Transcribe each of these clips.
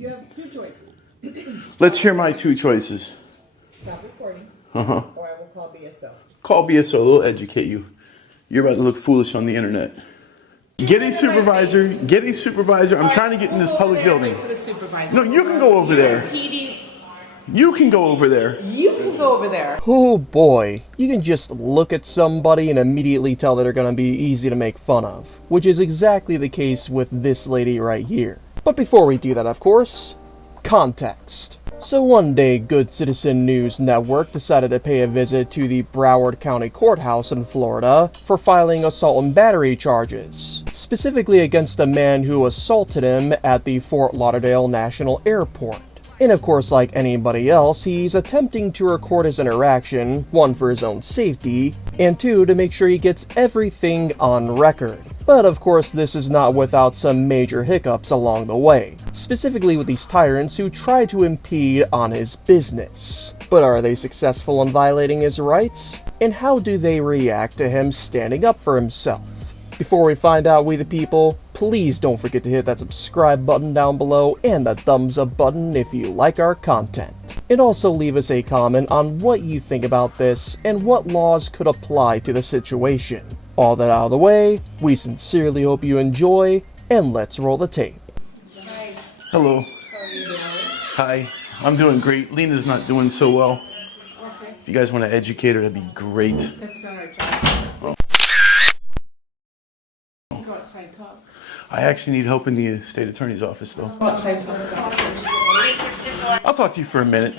You have two choices. Let's hear my two choices. Stop recording, Or I will call BSO. Call BSO, they'll educate you. You're about to look foolish on the internet. Get a supervisor, get a supervisor. I'm trying to get in this public building. No, you can go over there. You can go over there. You can go over there. Oh boy, you can just look at somebody and immediately tell that they're gonna be easy to make fun of, which is exactly the case with this lady right here. But before we do that, of course, context. So one day, Good Citizen News Network decided to pay a visit to the Broward County Courthouse in Florida for filing assault and battery charges, specifically against a man who assaulted him at the Fort Lauderdale National Airport. And of course, like anybody else, he's attempting to record his interaction, one for his own safety, and two to make sure he gets everything on record. But of course, this is not without some major hiccups along the way, specifically with these tyrants who try to impede on his business. But are they successful in violating his rights? And how do they react to him standing up for himself? Before we find out, we the people, please don't forget to hit that subscribe button down below and the thumbs up button if you like our content. And also leave us a comment on what you think about this and what laws could apply to the situation. All that out of the way, we sincerely hope you enjoy, and let's roll the tape. Hi. Hello. How are you doing? Hi. I'm doing great. Lena's not doing so well. Okay. If you guys want to educate her, that'd be great. That's not our job. Oh. Go outside and talk. I actually need help in the state attorney's office, though. Go outside and talk. I'll talk to you for a minute.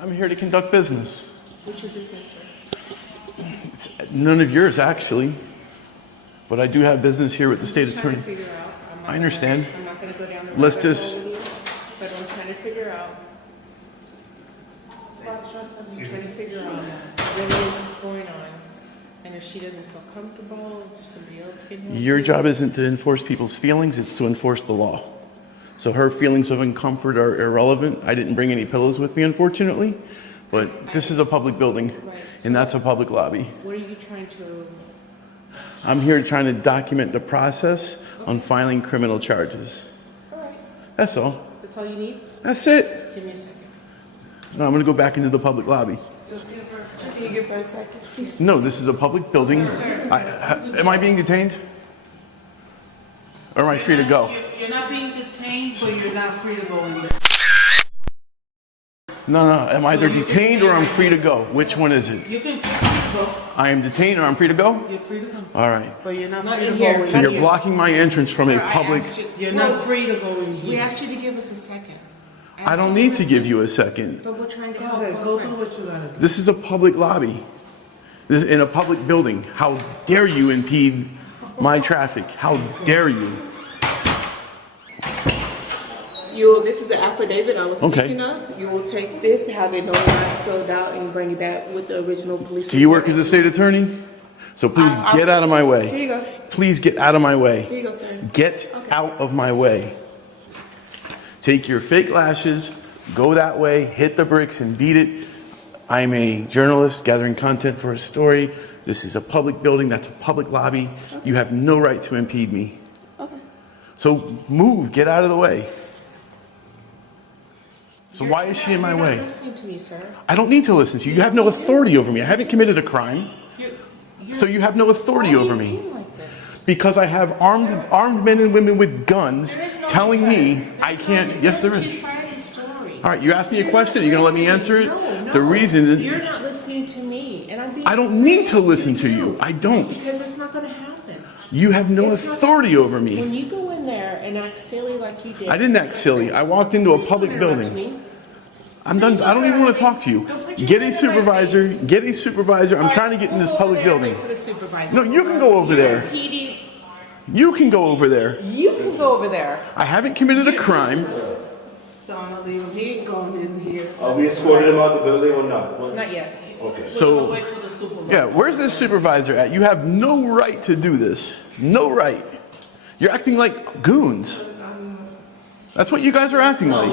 I'm here to conduct business. What's your business, sir? None of yours, actually. But I do have business here with the state I'm trying attorney. to figure out. I understand. I'm not going to go down the Let's rabbit just- hole with you, but I'm trying to figure out. I'm trying to figure out what it is that's going on. And if she doesn't feel comfortable, is there somebody else can help? Your job isn't to enforce people's feelings, it's to enforce the law. So her feelings of uncomfort are irrelevant. I didn't bring any pillows with me, unfortunately. But this is a public building, and that's a public lobby. What are you trying to... I'm here trying to document the process on filing criminal charges. All right. That's all. That's all you need? That's it. Give me a second. No, I'm going to go back into the public lobby. Can you give her a second, please? No, this is a public building. Am I being detained? Or am I free to go? You're not being detained, but you're not free to go in there. No, I'm either detained or I'm free to go. Which one is it? You can free to go. I am detained or I'm free to go? You're free to go. All right. But you're not Not free in to here. go in So there. you're blocking my entrance from a Sir, I public... asked you- You're not free to go in We here. asked you to give us a second. I don't need to give you a second. But we're trying to Go help. ahead, go do what you gotta do. This is a public lobby. This is in a public building. How dare you impede my traffic? How dare you? This is the affidavit I was speaking of. You will take this, have it notarized, filled out, and bring it back with the original police report. Do you work as a state attorney? So please get out of my way. Here you go. Please get out of my way. Here you go, sir. Get out of my way. Take your fake lashes, go that way, hit the bricks and beat it. I'm a journalist gathering content for a story. This is a public building. That's a public lobby. Okay. You have no right to impede me. Okay. So move, get out of the way. So why is she in my You're way? not listening to me, sir. I don't need to listen to you. You have no authority over me. I haven't committed a crime. So you have no authority over me. Why are you being like this? Because I have armed men and women with guns There is no telling me because. I There's can't. no- Yes, there there's is. two-sided story. All right, you asked me a question. Are you going to let me answer it? No. The reason is You're not listening to me, and I'm being... I don't need to listen to you. I don't. Because it's not going to happen. You have no It's not authority gonna- over me. When you go in there and act silly like you did... I didn't act silly. I walked into a Please public don't interrupt building. me. I'm done. I don't even want to talk to you. Don't put your Get a hand in my supervisor. face. Get a supervisor. I'm trying to get in this public building. No, you can go over there. You can go over there. You can go over there. I haven't committed a crime. Donnelly, he ain't going in here. Are we escorting him out the building or not? Not yet. Okay. So, Wait for the supervisor. yeah, where's this supervisor at? You have no right to do this. No right. You're acting like goons. That's what you guys are acting like.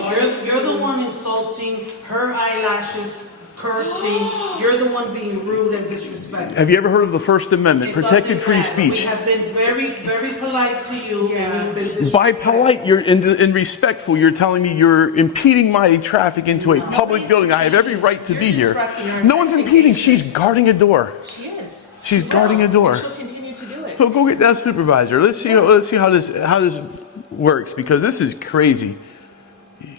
You're the one insulting her eyelashes courtesy. You're the one being rude and disrespectful. Have you ever heard of the First Amendment? It Protected doesn't free matter. speech. We have been very, very polite to you, and you've been disrespectful. By polite, you're in respectful. You're telling me you're impeding my traffic into a public building. I have every right to be here. No one's impeding. She's guarding a door. She is. She's guarding a door. And she'll continue to do it. So go get that supervisor. Let's see how this works, because this is crazy.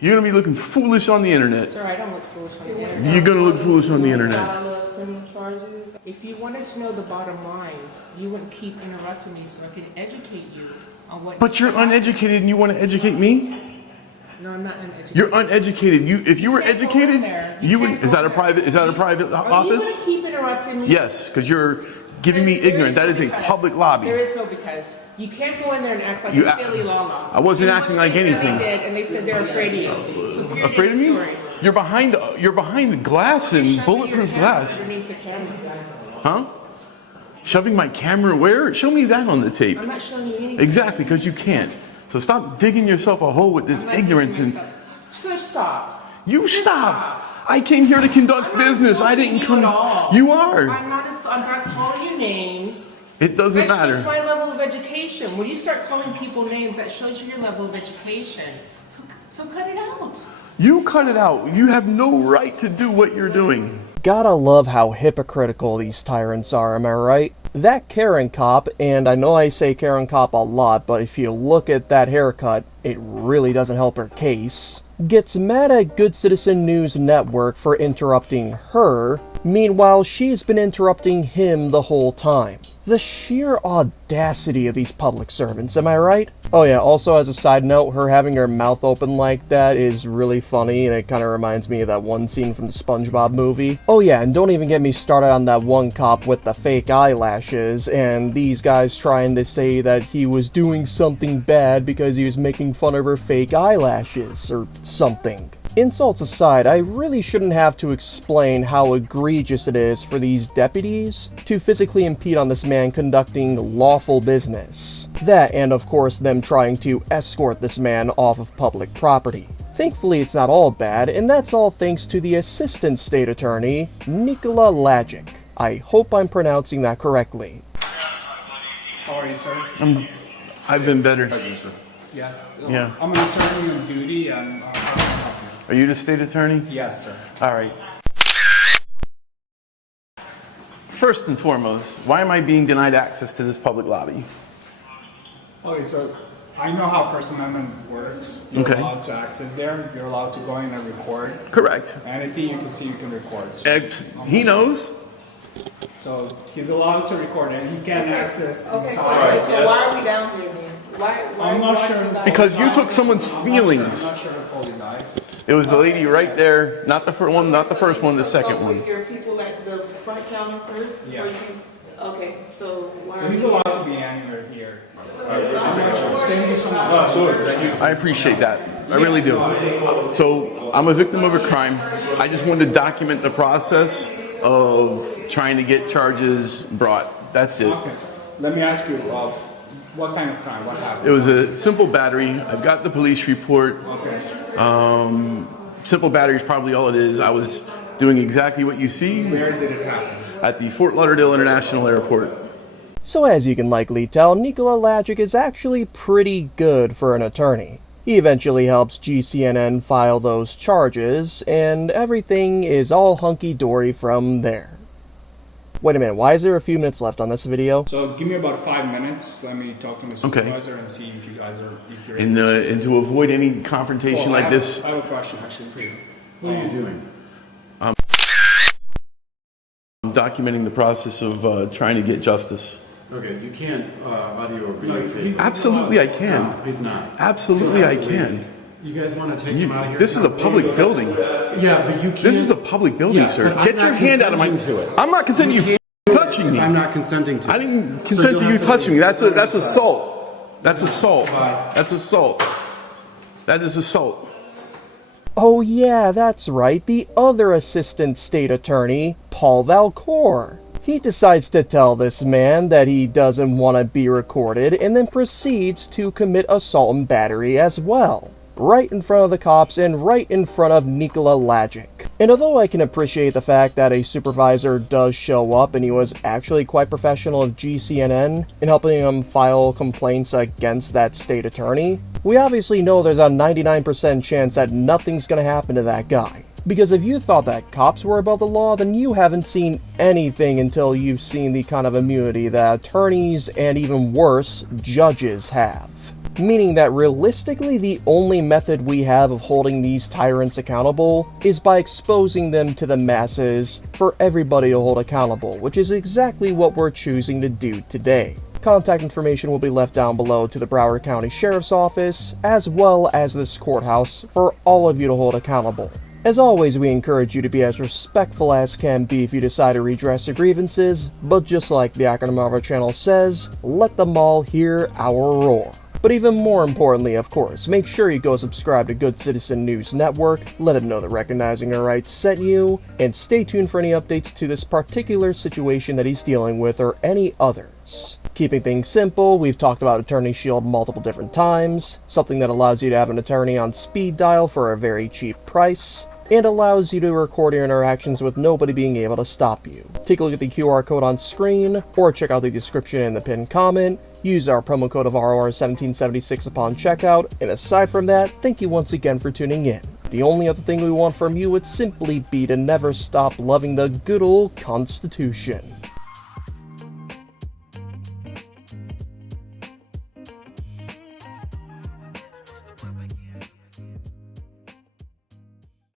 You're gonna be looking foolish on the internet. Sir, I don't look foolish on the internet. You're gonna look foolish on the internet. Criminal charges. If you wanted to know the bottom line, you wouldn't keep interrupting me so I could educate you on what. But you're uneducated and you want to educate me? No, I'm not uneducated. You're uneducated. If you were can't go educated, in there. you You would. can't Is go that a in there. private? Is that a private Are you office? going to keep interrupting me? Yes, because you're giving me ignorance. That is a public lobby. There is no because. You can't go in there and act like You a act- silly la. I wasn't acting like anything. They did, and they said they're afraid of you. So period, Afraid of end me? story. You're behind the glass and Shoving your bulletproof camera glass. underneath the camera. Huh? Shoving my camera where? Show me that on the tape. I'm not showing you anything. Exactly, because you can't. So stop digging yourself a hole with this I'm not ignorance doing and myself. So stop. you Just stop. I came here to conduct I'm not business. I insulting didn't you come. at all. You are. I'm not calling you names. It doesn't That shows matter. my level of education. When you start calling people names, that shows you your level of education. So cut it out. You cut it out. You have no right to do what you're doing. Gotta love how hypocritical these tyrants are, am I right? That Karen cop, and I know I say Karen cop a lot, but if you look at that haircut, it really doesn't help her case, gets mad at Good Citizen News Network for interrupting her. Meanwhile, she's been interrupting him the whole time. The sheer audacity of these public servants, am I right? Oh yeah, also as a side note, her having her mouth open like that is really funny, and it kind of reminds me of that one scene from the SpongeBob movie. Oh yeah, and don't even get me started on that one cop with the fake eyelashes, and these guys trying to say that he was doing something bad because he was making fun of her fake eyelashes, or something. Insults aside, I really shouldn't have to explain how egregious it is for these deputies to physically impede on this man conducting lawful business. That, and of course them trying to escort this man off of public property. Thankfully it's not all bad, and that's all thanks to the Assistant State Attorney, Nikola Lajic. I hope I'm pronouncing that correctly. How are you, sir? I've been better. Yes. Yeah. I'm an attorney on duty, and how can I help you? Are you the state attorney? Yes, sir. All right. First and foremost, why am I being denied access to this public lobby? Okay, so I know how First Amendment works. You're Okay. allowed to access there. You're allowed to go in and record. Correct. Anything you can see, you can record. So, He knows. so he's allowed to record, and he can access Okay, inside. so why are we down here then? Why I'm not why sure. you guys- Because you took someone's I'm feelings. not sure who called you guys. It was the lady right there, not the first one, not the first one, the second So one. with your people at the front counter first? before Yes. you- Okay, so why So are he's you? allowed to be anywhere here. Thank you so much. I appreciate that. I really do. So I'm a victim of a crime. I just wanted to document the process of trying to get charges brought. That's it. Okay. Let me ask you, what kind of crime? What happened? It was a simple battery. I've got the police report. Okay. Simple battery is probably all it is. I was doing exactly what you see Where did it happen? at the Fort Lauderdale International Airport. So as you can likely tell, Nikola Lajic is actually pretty good for an attorney. He eventually helps GCNN file those charges, and everything is all hunky-dory from there. Wait a minute, why is there a few minutes left on this video? So give me about 5 minutes. Let me talk to my Okay. supervisor and see if you guys are, if you're. And to avoid any confrontation Well, like this, I have a question actually for you. What are you doing? I'm documenting the process of trying to get justice. Okay, you can't audio or videotape. Absolutely, I can. He's not. Absolutely, I can. You guys want to take him out of here? This is a public building. Yeah, but you can't. This is a public building, Yeah, sir. but I'm Get your not hand out of my. consenting to it. I'm not consenting you touching me. I'm not consenting to it. I didn't So consent you'll to you have to touching me. leave. That's assault. That's assault. Bye. That's assault. That is assault. Oh yeah, that's right, the other assistant state attorney, Paul Valcore. He decides to tell this man that he doesn't want to be recorded, and then proceeds to commit assault and battery as well. Right in front of the cops and right in front of Nikola Lajic. And although I can appreciate the fact that a supervisor does show up and he was actually quite professional of GCNN in helping him file complaints against that state attorney, we obviously know there's a 99% chance that nothing's gonna happen to that guy. Because if you thought that cops were above the law, then you haven't seen anything until you've seen the kind of immunity that attorneys and even worse, judges have. Meaning that realistically the only method we have of holding these tyrants accountable is by exposing them to the masses for everybody to hold accountable, which is exactly what we're choosing to do today. Contact information will be left down below to the Broward County Sheriff's Office, as well as this courthouse, for all of you to hold accountable. As always, we encourage you to be as respectful as can be if you decide to redress your grievances, but just like the acronym of our channel says, let them all hear our roar. But even more importantly, of course, make sure you go subscribe to Good Citizen News Network, let them know that Recognizing Our Rights sent you, and stay tuned for any updates to this particular situation that he's dealing with or any others. Keeping things simple, we've talked about Attorney Shield multiple different times, something that allows you to have an attorney on speed dial for a very cheap price, and allows you to record your interactions with nobody being able to stop you. Take a look at the QR code on screen, or check out the description in the pinned comment. Use our promo code of ROR1776 upon checkout, and aside from that, thank you once again for tuning in. The only other thing we want from you would simply be to never stop loving the good old Constitution.